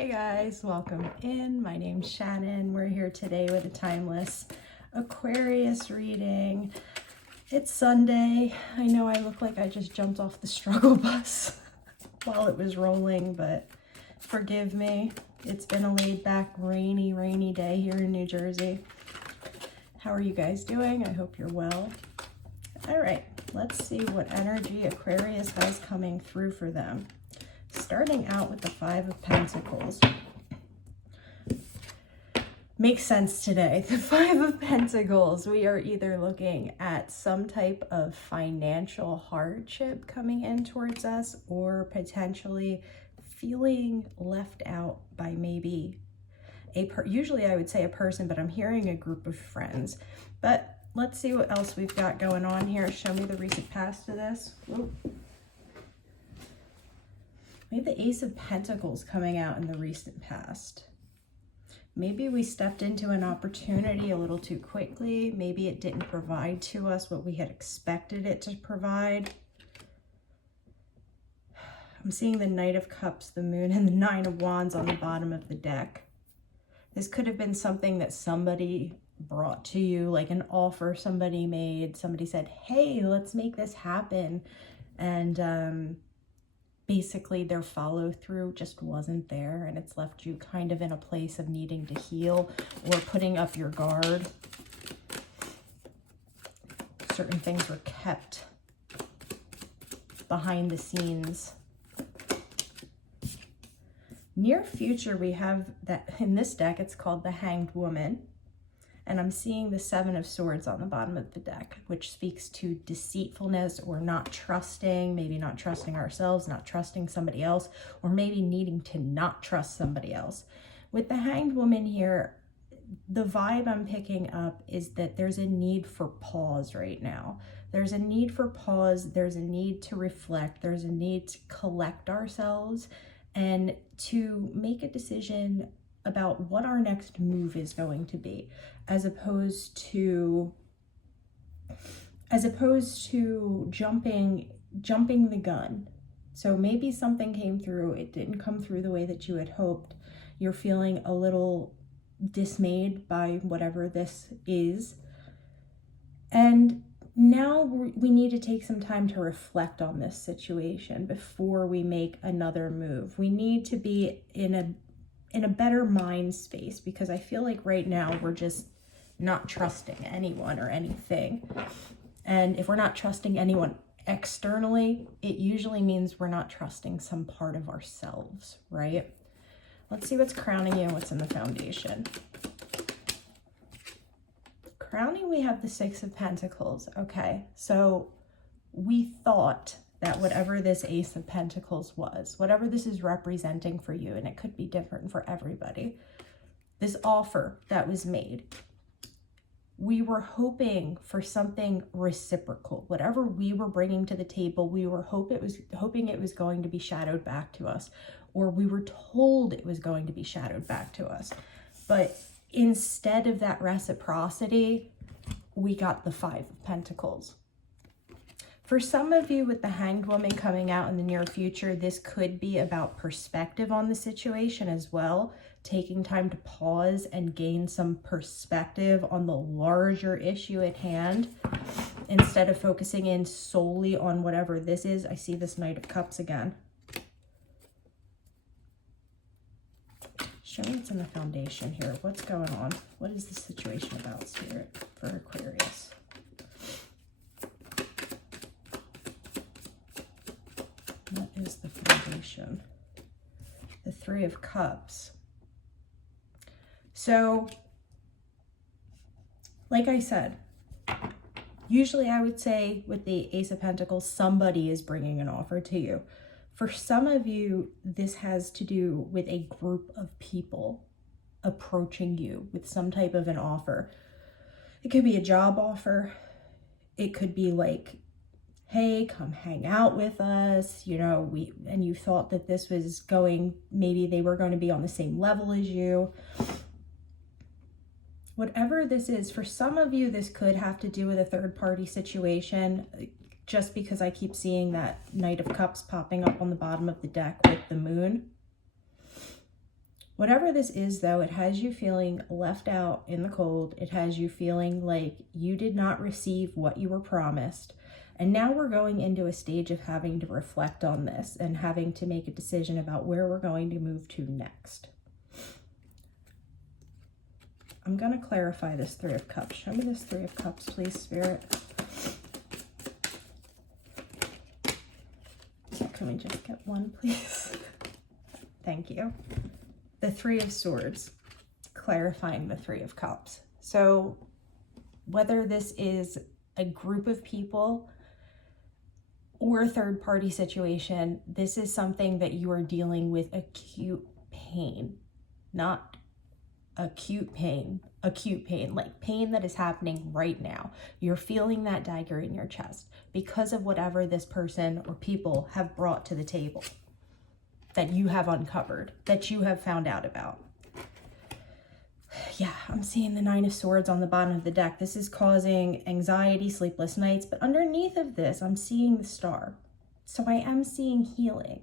Hey guys, welcome in. My name's Shannon. We're here today with a timeless Aquarius reading. It's Sunday. I know I look like I just jumped off the struggle bus while it was rolling, but forgive me. It's been a laid back, rainy day here in New Jersey. How are you guys doing? I hope you're well. All right, let's see what energy Aquarius has coming through for them. Starting out with the Five of Pentacles. Makes sense today. The Five of Pentacles. We are either looking at some type of financial hardship coming in towards us, or potentially feeling left out by maybe usually I would say a person, but I'm hearing a group of friends. But let's see what else we've got going on here. Show me the recent past to this. Whoop. We have the Ace of Pentacles coming out in the recent past. Maybe we stepped into an opportunity a little too quickly. Maybe it didn't provide to us what we had expected it to provide. I'm seeing the Knight of Cups, the Moon, and the Nine of Wands on the bottom of the deck. This could have been something that somebody brought to you, like an offer somebody made. Somebody said, hey, let's make this happen. And basically their follow through just wasn't there, and it's left you kind of in a place of needing to heal or putting up your guard. Certain things were kept behind the scenes. Near future, we have that in this deck, it's called the Hanged Woman. And I'm seeing the Seven of Swords on the bottom of the deck, which speaks to deceitfulness or not trusting, maybe not trusting ourselves, not trusting somebody else, or maybe needing to not trust somebody else. With the Hanged Woman here, the vibe I'm picking up is that there's a need for pause right now. There's a need for pause. There's a need to reflect. There's a need to collect ourselves and to make a decision about what our next move is going to be, as opposed to jumping the gun. So maybe something came through, it didn't come through the way that you had hoped. You're feeling a little dismayed by whatever this is. And now we need to take some time to reflect on this situation before we make another move. We need to be in a better mind space, because I feel like right now we're just not trusting anyone or anything. And if we're not trusting anyone externally, it usually means we're not trusting some part of ourselves, right? Let's see what's crowning you and what's in the foundation. Crowning, we have the Six of Pentacles. Okay, so we thought that whatever this Ace of Pentacles was, whatever this is representing for you, and it could be different for everybody, this offer that was made, we were hoping for something reciprocal. Whatever we were bringing to the table, we were hoping it was going to be shadowed back to us, or we were told it was going to be shadowed back to us. But instead of that reciprocity, we got the Five of Pentacles. For some of you, with the Hanged Woman coming out in the near future, this could be about perspective on the situation as well, taking time to pause and gain some perspective on the larger issue at hand, instead of focusing in solely on whatever this is. I see this Knight of Cups again. Show me what's in the foundation here. What's going on? What is the situation about, Spirit, for Aquarius? What is the foundation? The Three of Cups. So, like I said, usually I would say with the Ace of Pentacles, somebody is bringing an offer to you. For some of you, this has to do with a group of people approaching you with some type of an offer. It could be a job offer. It could be like, hey, come hang out with us, and you thought that this was maybe they were going to be on the same level as you. Whatever this is, for some of you, this could have to do with a third-party situation, just because I keep seeing that Knight of Cups popping up on the bottom of the deck with the Moon. Whatever this is, though, it has you feeling left out in the cold. It has you feeling like you did not receive what you were promised. And now we're going into a stage of having to reflect on this and having to make a decision about where we're going to move to next. I'm going to clarify this Three of Cups. Show me this Three of Cups, please, Spirit. So can we just get one, please? Thank you. The Three of Swords, clarifying the Three of Cups. So whether this is a group of people or a third-party situation, this is something that you are dealing with acute pain, not acute pain, like pain that is happening right now. You're feeling that dagger in your chest because of whatever this person or people have brought to the table that you have uncovered, that you have found out about. Yeah, I'm seeing the Nine of Swords on the bottom of the deck. This is causing anxiety, sleepless nights, but underneath of this, I'm seeing the Star. So I am seeing healing.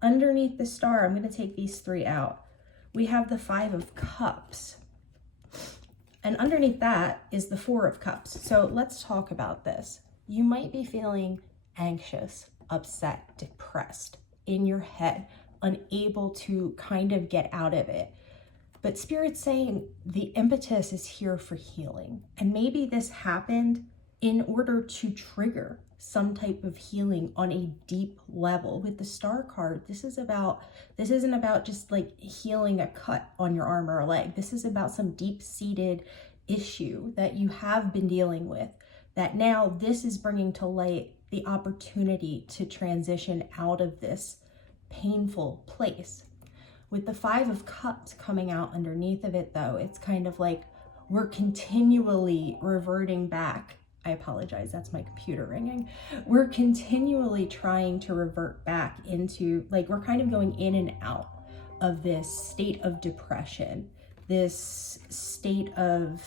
Underneath the Star, I'm going to take these three out. We have the Five of Cups. And underneath that is the Four of Cups. So let's talk about this. You might be feeling anxious, upset, depressed, in your head, unable to kind of get out of it. But Spirit's saying the impetus is here for healing. And maybe this happened in order to trigger some type of healing on a deep level. With the Star card, this isn't about just like healing a cut on your arm or a leg. This is about some deep-seated issue that you have been dealing with, that now this is bringing to light the opportunity to transition out of this painful place. With the Five of Cups coming out underneath of it, though, it's kind of like we're continually reverting back. I apologize, that's my computer ringing. We're continually trying to revert back into, like, we're kind of going in and out of this state of depression, this state of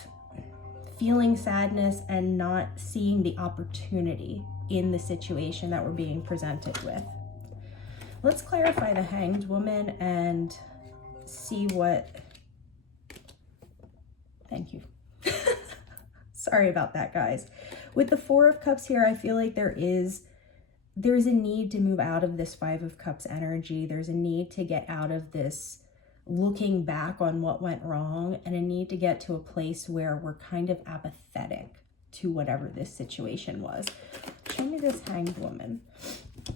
feeling sadness and not seeing the opportunity in the situation that we're being presented with. Let's clarify the Hanged Woman and see what... Thank you. Sorry about that, guys. With the Four of Cups here, I feel like there's a need to move out of this Five of Cups energy. There's a need to get out of this looking back on what went wrong, and a need to get to a place where we're kind of apathetic to whatever this situation was. Show me this Hanged Woman.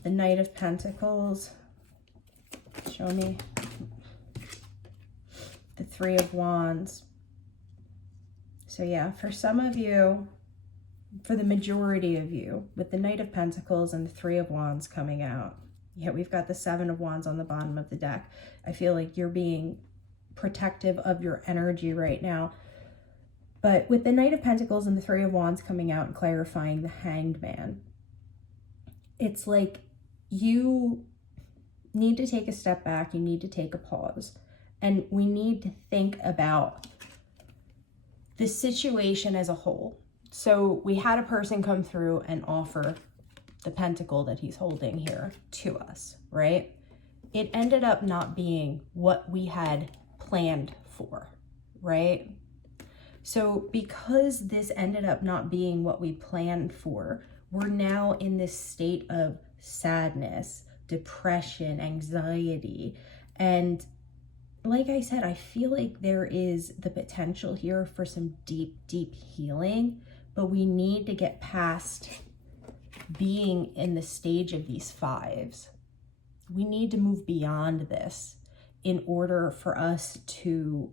The Knight of Pentacles. Show me the Three of Wands. So yeah, for some of you, for the majority of you, with the Knight of Pentacles and the Three of Wands coming out, yeah, we've got the Seven of Wands on the bottom of the deck. I feel like you're being protective of your energy right now. But with the Knight of Pentacles and the Three of Wands coming out and clarifying the Hanged Man, it's like you need to take a step back. You need to take a pause. And we need to think about the situation as a whole. So we had a person come through and offer the pentacle that he's holding here to us, right? It ended up not being what we had planned for, right? So because this ended up not being what we planned for, we're now in this state of sadness, depression, anxiety. And like I said, I feel like there is the potential here for some deep, deep healing, but we need to get past being in the stage of these fives. We need to move beyond this in order for us to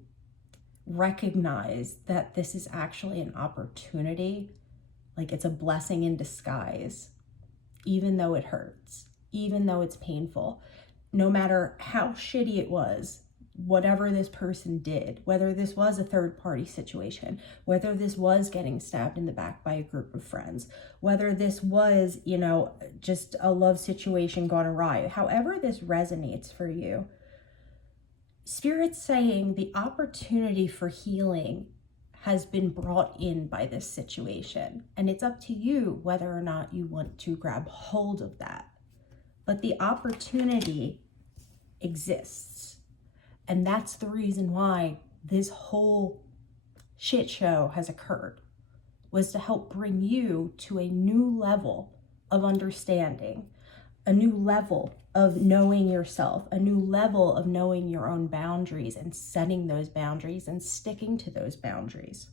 recognize that this is actually an opportunity. Like, it's a blessing in disguise, even though it hurts, even though it's painful. No matter how shitty it was, whatever this person did, whether this was a third-party situation, whether this was getting stabbed in the back by a group of friends, whether this was, you know, just a love situation gone awry, however this resonates for you, Spirit's saying the opportunity for healing has been brought in by this situation. And it's up to you whether or not you want to grab hold of that. But the opportunity exists. And that's the reason why this whole shit show has occurred, was to help bring you to a new level of understanding, a new level of knowing yourself, a new level of knowing your own boundaries and setting those boundaries and sticking to those boundaries.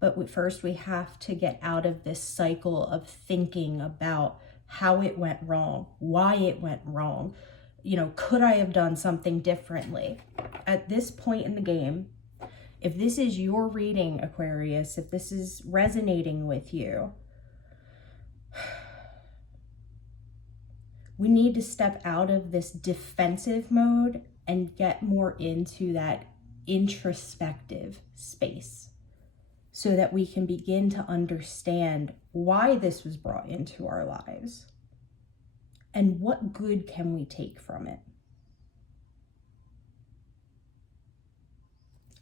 But first we have to get out of this cycle of thinking about how it went wrong, why it went wrong. You know, could I have done something differently? At this point in the game, if this is your reading, Aquarius, if this is resonating with you, we need to step out of this defensive mode and get more into that introspective space so that we can begin to understand why this was brought into our lives and what good can we take from it.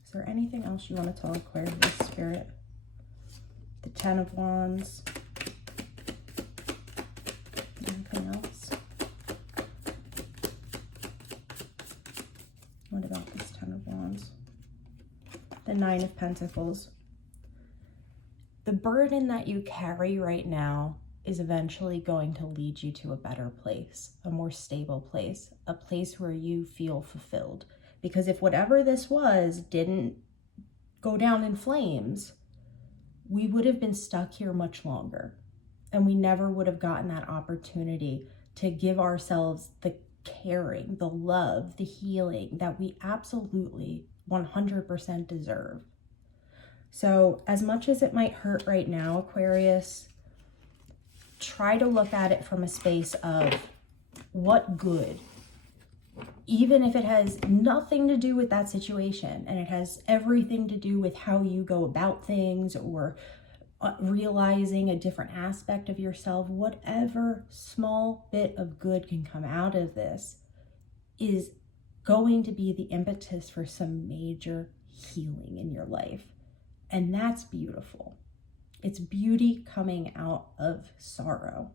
Is there anything else you want to tell Aquarius Spirit? The Ten of Wands. Anything else? What about this Ten of Wands? The Nine of Pentacles. The burden that you carry right now is eventually going to lead you to a better place, a more stable place, a place where you feel fulfilled. Because if whatever this was didn't go down in flames, we would have been stuck here much longer. And we never would have gotten that opportunity to give ourselves the caring, the love, the healing that we absolutely 100% deserve. So as much as it might hurt right now, Aquarius, try to look at it from a space of what good, even if it has nothing to do with that situation and it has everything to do with how you go about things or realizing a different aspect of yourself, whatever small bit of good can come out of this is going to be the impetus for some major healing in your life. And that's beautiful. It's beauty coming out of sorrow.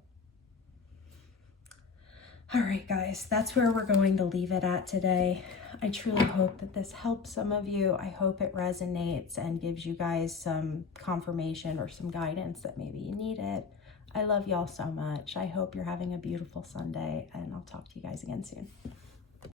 All right, guys, that's where we're going to leave it at today. I truly hope that this helps some of you. I hope it resonates and gives you guys some confirmation or some guidance that maybe you need it. I love y'all so much. I hope you're having a beautiful Sunday, and I'll talk to you guys again soon.